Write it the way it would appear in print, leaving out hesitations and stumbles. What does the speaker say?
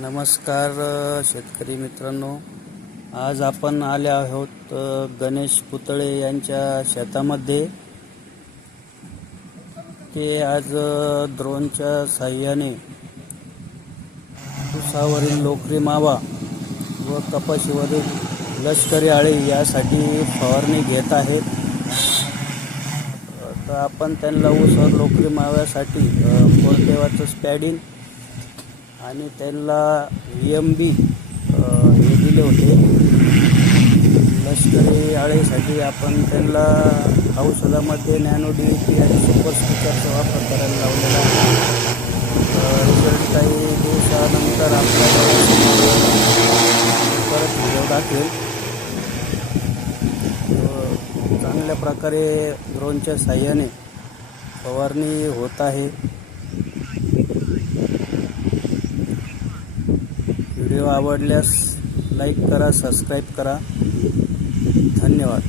नमस्कार शेतकरी मित्रांनो, आज आपण आले आहोत गणेश पुतळे यांच्या शेतामध्ये। ते आज ड्रोनच्या साहाय्याने ऊसावरील लोकरी मावा व कपाशीवरील लष्करी आळे यासाठी फवारणी घेत आहेत। तर आपण त्यांना ऊसावर लोकरी माव्यासाठी कोरटेवाचं स्पॅडिन आणि त्यांना EMB हे दिले होते। लष्करी आळीसाठी आपण त्यांना औषधामध्ये नॅनो DAP आणि सुपर स्टिकरचा वापर करायला लावलेला आहे। रिझल्ट काही दिवसानंतर आपल्याला परत व्हिडिओ दाखवेल। चांगल्या प्रकारे ड्रोनच्या साहाय्याने फवारणी होत आहे। व्हिडिओ आवडल्यास लाईक करा, सबस्क्राईब करा। धन्यवाद।